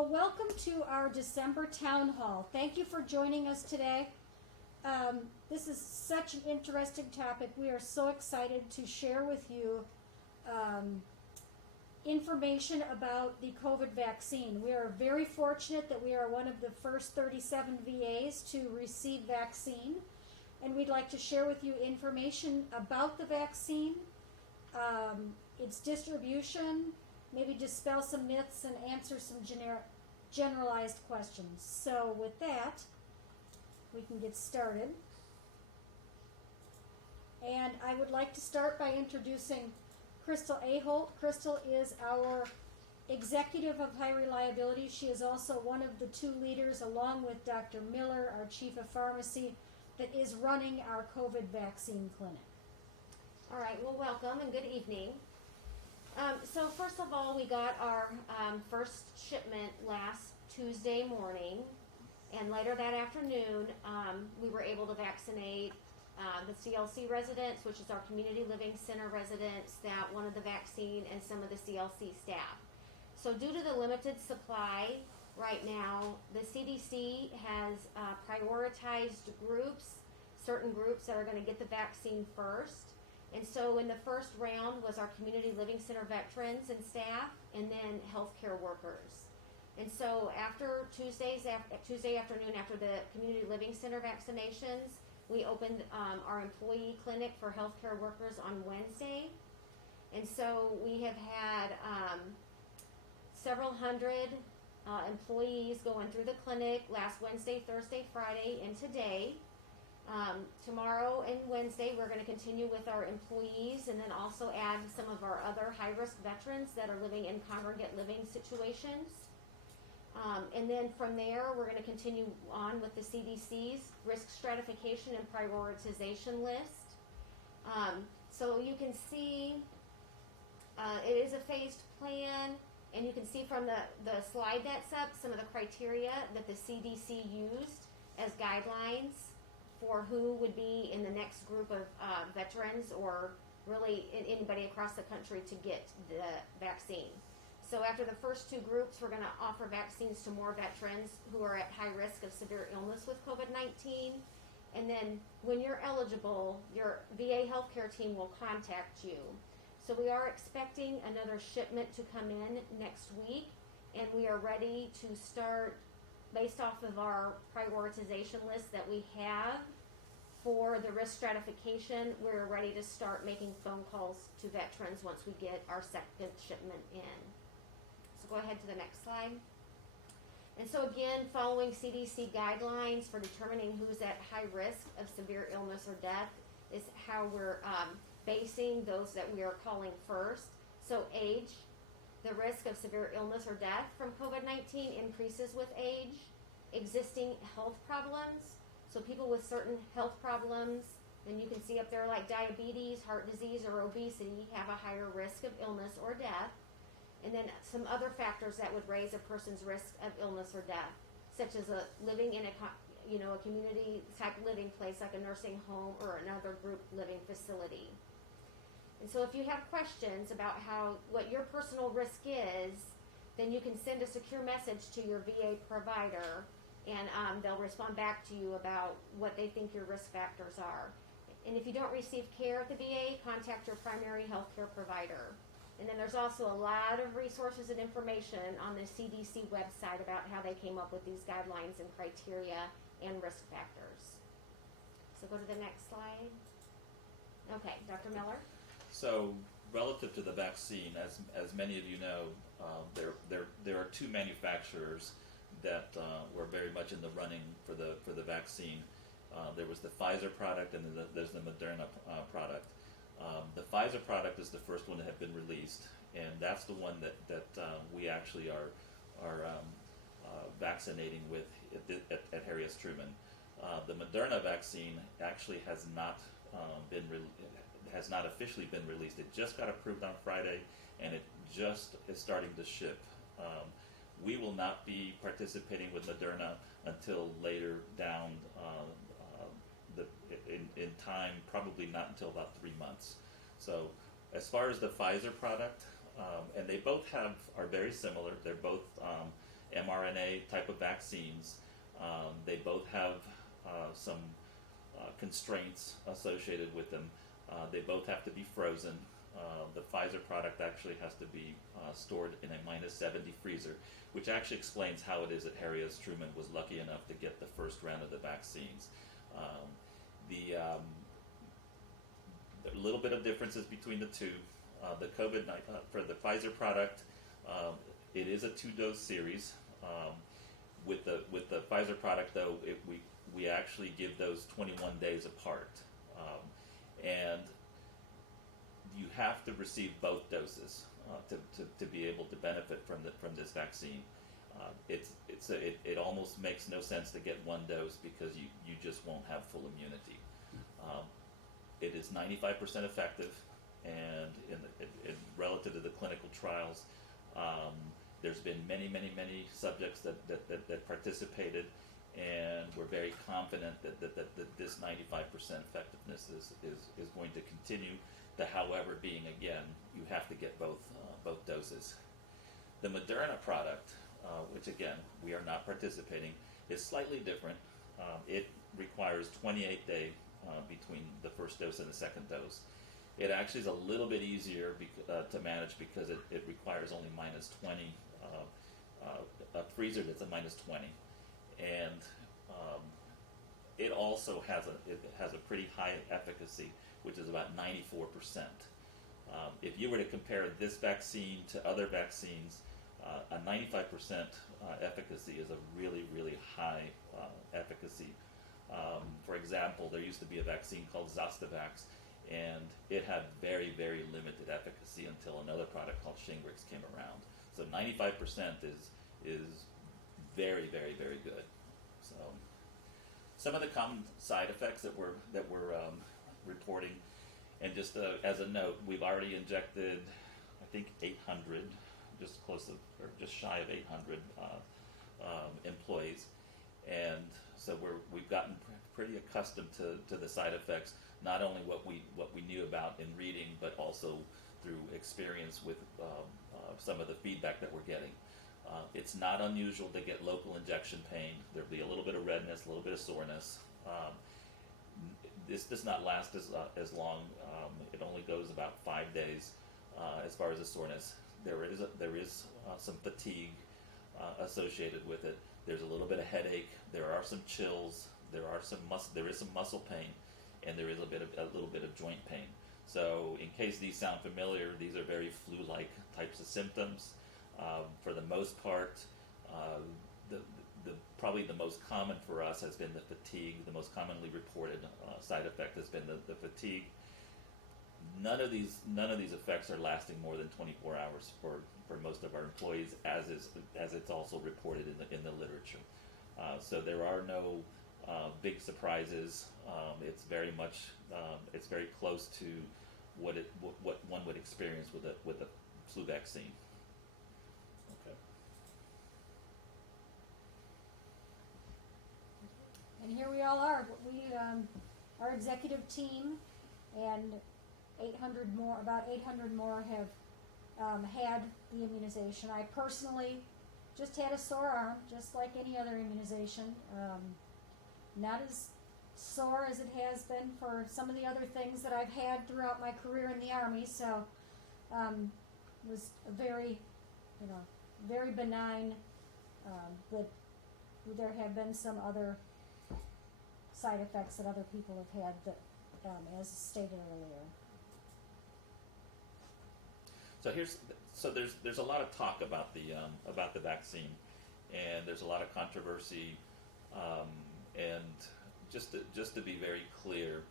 Well, welcome to our December Town Hall. Thank you for joining us today. This is such an interesting topic. We are so excited to share with you information about the COVID vaccine. We are very fortunate that we are one of the first 37 VAs to receive vaccine, and we'd like to share with you information about the vaccine, its distribution, maybe dispel some myths and answer some generalized questions. So with that, we can get started. And I would like to start by introducing Crystal Aholt. Crystal is our executive of high reliability. She is also one of the two leaders, along with Dr. Miller, our chief of pharmacy, that is running our COVID vaccine clinic. All right, well, welcome and good evening. So first of all, we got our first shipment last Tuesday morning, and later that afternoon, we were able to vaccinate the CLC residents, which is our community living center residents that wanted the vaccine, and some of the CLC staff. So due to the limited supply right now, the CDC has prioritized certain groups that are going to get the vaccine first. And so in the first round was our community living center veterans and staff, and then healthcare workers. And so after Tuesday afternoon, after the community living center vaccinations, we opened our employee clinic for healthcare workers on Wednesday. And so we have had several hundred employees going through the clinic last Wednesday, Thursday, Friday, and today. Tomorrow and Wednesday, we're going to continue with our employees, and then also add some of our other high-risk veterans that are living in congregate living situations. And then from there, we're going to continue on with the CDC's risk stratification and prioritization list. So you can see it is a phased plan, and you can see from the slide that's up some of the criteria that the CDC used as guidelines for who would be in the next group of veterans, or really anybody across the country, to get the vaccine. So after the first two groups, we're going to offer vaccines to more veterans who are at high risk of severe illness with COVID-19. And then when you're eligible, your VA healthcare team will contact you. So we are expecting another shipment to come in next week, and we are ready to start based off of our prioritization list that we have for the risk stratification. We're ready to start making phone calls to veterans once we get our second shipment in. So go ahead to the next slide. And so again, following CDC guidelines for determining who's at high risk of severe illness or death is how we're basing those that we are calling first. So age. The risk of severe illness or death from COVID-19 increases with age. Existing health problems, so people with certain health problems, and you can see up there like diabetes, heart disease, or obesity have a higher risk of illness or death. And then some other factors that would raise a person's risk of illness or death, such as living in a community type living place like a nursing home or another group living facility. And so if you have questions about what your personal risk is, then you can send a secure message to your VA provider, and they'll respond back to you about what they think your risk factors are. And if you don't receive care at the VA, contact your primary healthcare provider. And then there's also a lot of resources and information on the CDC website about how they came up with these guidelines and criteria and risk factors. So go to the next slide. Okay, Dr. Miller? So, relative to the vaccine, as many of you know, there are two manufacturers that were very much in the running for the vaccine. There was the Pfizer product, and then there's the Moderna product. The Pfizer product is the first one that had been released, and that's the one that we actually are vaccinating with at Harry S. Truman. The Moderna vaccine actually has not officially been released. It just got approved on Friday, and it just is starting to ship. We will not be participating with Moderna until later down in time, probably not until about 3 months. So as far as the Pfizer product, and they both are very similar. They're both mRNA type of vaccines. They both have some constraints associated with them. They both have to be frozen. The Pfizer product actually has to be stored in a -70 freezer, which actually explains how it is that Harry S. Truman was lucky enough to get the first round of the vaccines. There are a little bit of differences between the two. The for the Pfizer product, it is a 2-dose series. With the Pfizer product, though, we actually give those 21 days apart, and you have to receive both doses to be able to benefit from this vaccine. It almost makes no sense to get one dose because you just won't have full immunity. It is 95% effective, and in relative to the clinical trials, there's been many subjects that participated, and we're very confident that this 95% effectiveness is going to continue. The however being, again, you have to get both doses. The Moderna product, which again we are not participating, is slightly different. It requires 28 days between the first dose and the second dose. It actually is a little bit easier to manage because it requires only -20, a freezer that's a -20, and it also has a pretty high efficacy, which is about 94%. If you were to compare this vaccine to other vaccines, a 95% efficacy is a really high efficacy. For example, there used to be a vaccine called Zostavax, and it had very limited efficacy until another product called Shingrix came around. So 95% is very good. So some of the common side effects that we're reporting, and just as a note, we've already injected, I think, 800, just shy of 800 employees, and so we've gotten pretty accustomed to the side effects, not only what we knew about in reading, but also through experience with some of the feedback that we're getting. It's not unusual to get local injection pain. There'll be a little bit of redness, a little bit of soreness. This does not last as long. It only goes about 5 days as far as the soreness. There is some fatigue associated with it. There's a little bit of headache. There are some chills. There is some muscle pain, and there is a little bit of joint pain. So, in case these sound familiar, these are very flu-like types of symptoms. For the most part, probably the most common for us has been the fatigue. The most commonly reported side effect has been the fatigue. None of these effects are lasting more than 24 hours for most of our employees, as it's also reported in the literature. So there are no big surprises. It's very close to what one would experience with a flu vaccine. Okay. And here we all are. Our executive team and about 800 more have had the immunization. I personally just had a sore arm, just like any other immunization. Not as sore as it has been for some of the other things that I've had throughout my career in the Army. So it was a very benign. But there have been some other side effects that other people have had that, as stated earlier. So there's a lot of talk about the vaccine, and there's a lot of controversy, and just to be very clear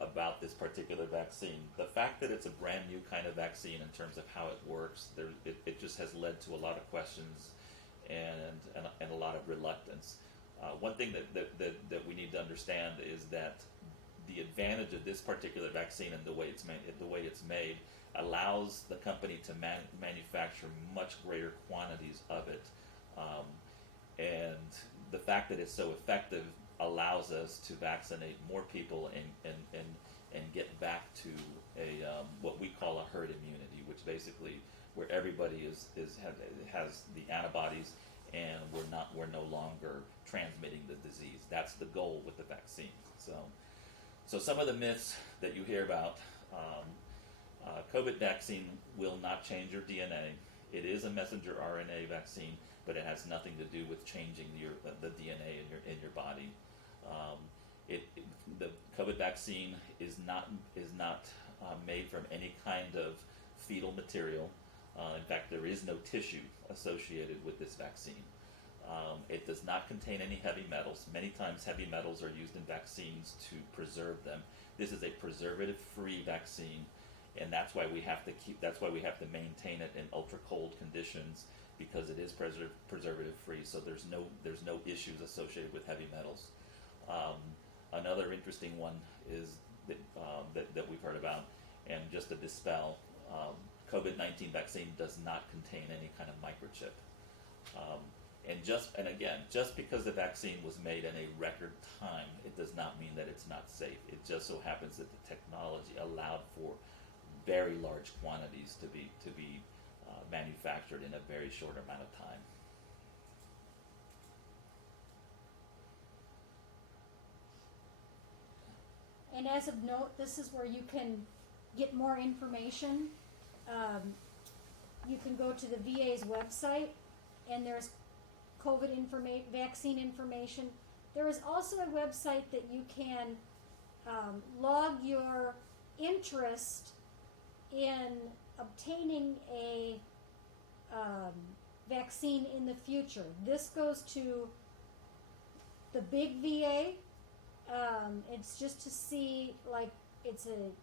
about this particular vaccine, the fact that it's a brand new kind of vaccine in terms of how it works, it just has led to a lot of questions and a lot of reluctance. One thing that we need to understand is that the advantage of this particular vaccine and the way it's made allows the company to manufacture much greater quantities of it, and the fact that it's so effective allows us to vaccinate more people and get back to what we call a herd immunity, which basically where everybody has the antibodies and we're no longer transmitting the disease. That's the goal with the vaccine. So some of the myths that you hear about, COVID vaccine will not change your DNA. It is a messenger RNA vaccine, but it has nothing to do with changing the DNA in your body. The COVID vaccine is not made from any kind of fetal material. In fact, there is no tissue associated with this vaccine. It does not contain any heavy metals. Many times heavy metals are used in vaccines to preserve them. This is a preservative-free vaccine, and that's why we have to maintain it in ultra cold conditions, because it is preservative-free. So there's no issues associated with heavy metals. Another interesting one is that we've heard about, and just to dispel, COVID-19 vaccine does not contain any kind of microchip. And again, just because the vaccine was made in a record time, it does not mean that it's not safe. It just so happens that the technology allowed for very large quantities to be manufactured in a very short amount of time. And as of note, this is where you can get more information. You can go to the VA's website, and there's COVID vaccine information. There is also a website that you can log your interest in obtaining a vaccine in the future. This goes to the big VA. It's just to see,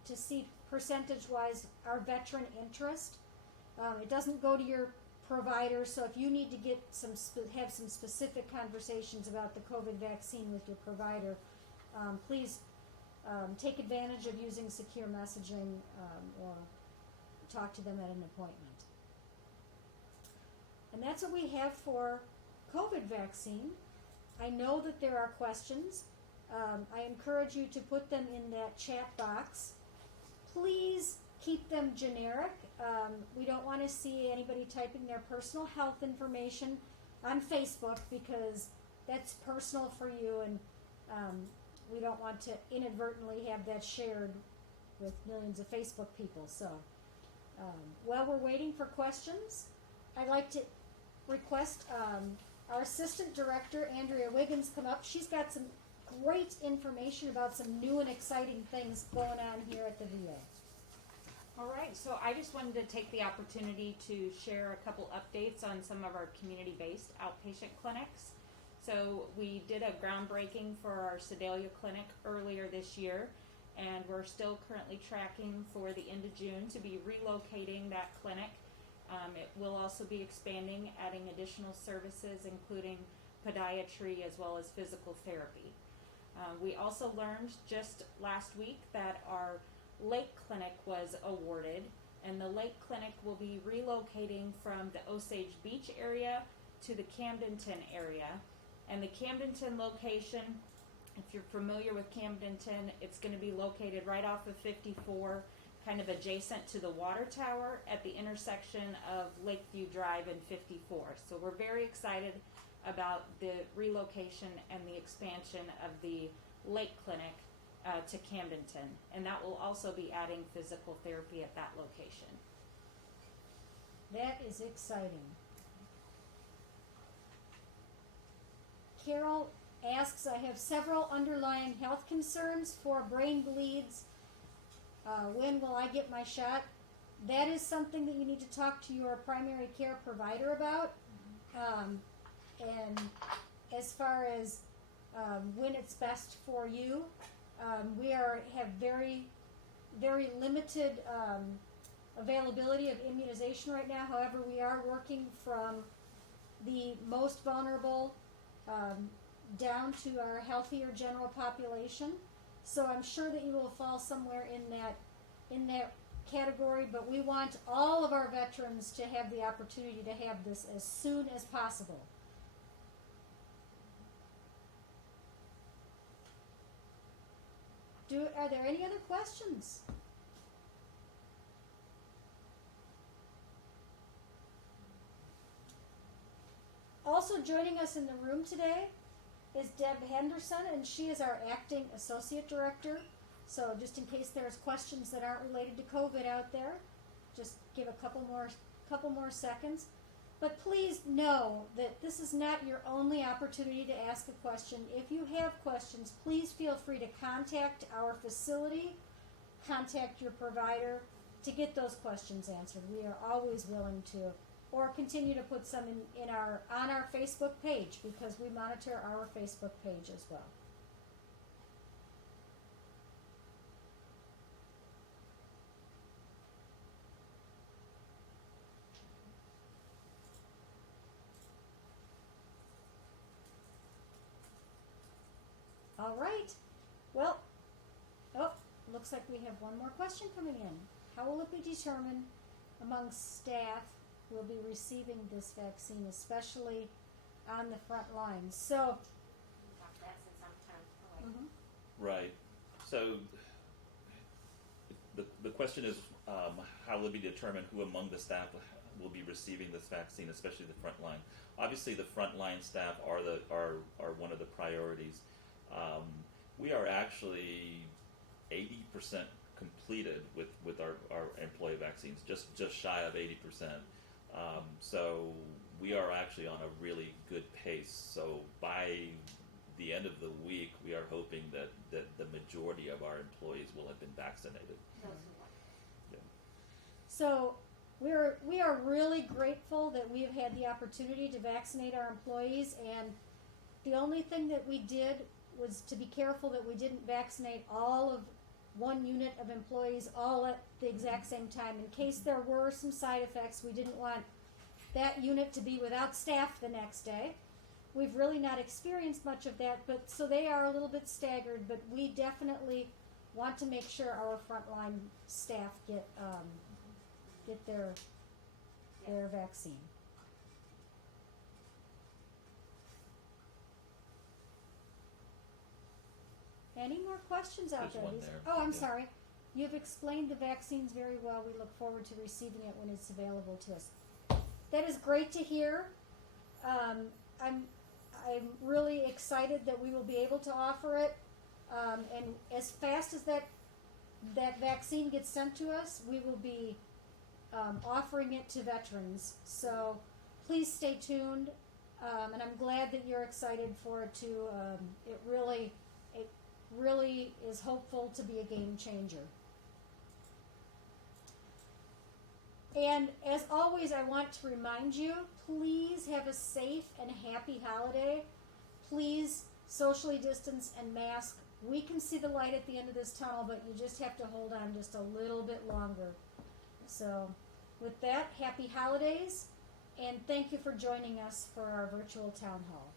to see percentage-wise our veteran interest. It doesn't go to your provider, so if you need to get have some specific conversations about the COVID vaccine with your provider, please take advantage of using secure messaging or talk to them at an appointment. And that's what we have for COVID vaccine. I know that there are questions. I encourage you to put them in that chat box. Please keep them generic. We don't want to see anybody typing their personal health information on Facebook, because that's personal for you, and we don't want to inadvertently have that shared with millions of Facebook people. So while we're waiting for questions, I'd like to request our Assistant Director, Andrea Wiggins, come up. She's got some great information about some new and exciting things going on here at the VA. All right, so I just wanted to take the opportunity to share a couple updates on some of our community-based outpatient clinics. So we did a groundbreaking for our Sedalia clinic earlier this year, and we're still currently tracking for the end of June to be relocating that clinic. It will also be expanding, adding additional services, including podiatry as well as physical therapy. We also learned just last week that our Lake Clinic was awarded, and the Lake Clinic will be relocating from the Osage Beach area to the Camdenton area. And the Camdenton location, if you're familiar with Camdenton, it's going to be located right off of 54, kind of adjacent to the water tower at the intersection of Lakeview Drive and 54. So we're very excited about the relocation and the expansion of the Lake Clinic to Camdenton, and that will also be adding physical therapy at that location. That is exciting. Carol asks, I have several underlying health concerns for brain bleeds. When will I get my shot? That is something that you need to talk to your primary care provider about. And as far as when it's best for you, we have very, very limited availability of immunization right now. However, we are working from the most vulnerable down to our healthier general population. So I'm sure that you will fall somewhere in that category, but we want all of our veterans to have the opportunity to have this as soon as possible. Are there any other questions? Also, Also joining us in the room today is Deb Henderson, and she is our acting associate director. So just in case there's questions that aren't related to COVID out there, just give a couple more seconds. But please know that this is not your only opportunity to ask a question. If you have questions, please feel free to contact our facility, contact your provider to get those questions answered. We are always willing to, or continue to put some on our Facebook page, because we monitor our Facebook page as well. All right. Well, looks like we have one more question coming in. How will it be determined among staff who will be receiving this vaccine, especially on the front lines? So, Got that since I'm time away. Right. So the question is, how will it be determined who among the staff will be receiving this vaccine, especially the front line? Obviously, the frontline staff are one of the priorities. We are actually 80% completed with our employee vaccines, just shy of 80%. So we are actually on a really good pace. So by the end of the week, we are hoping that the majority of our employees will have been vaccinated. Those who want. Yeah. So we are really grateful that we have had the opportunity to vaccinate our employees, and the only thing that we did was to be careful that we didn't vaccinate all of one unit of employees all at the exact same time. In case there were some side effects, we didn't want that unit to be without staff the next day. We've really not experienced much of that, but so they are a little bit staggered, but we definitely want to make sure our frontline staff get their vaccine. Any more questions out There's there? one there. Oh, I'm Yeah. sorry. You've explained the vaccines very well. We look forward to receiving it when it's available to us. That is great to hear. I'm really excited that we will be able to offer it. And as fast as that vaccine gets sent to us, we will be offering it to veterans. So please stay tuned. And I'm glad that you're excited for it too. It really is hopeful to be a game changer. And as always, I want to remind you, please have a safe and happy holiday. Please socially distance and mask. We can see the light at the end of this tunnel, but you just have to hold on just a little bit longer. So with that, happy holidays, and thank you for joining us for our virtual town hall.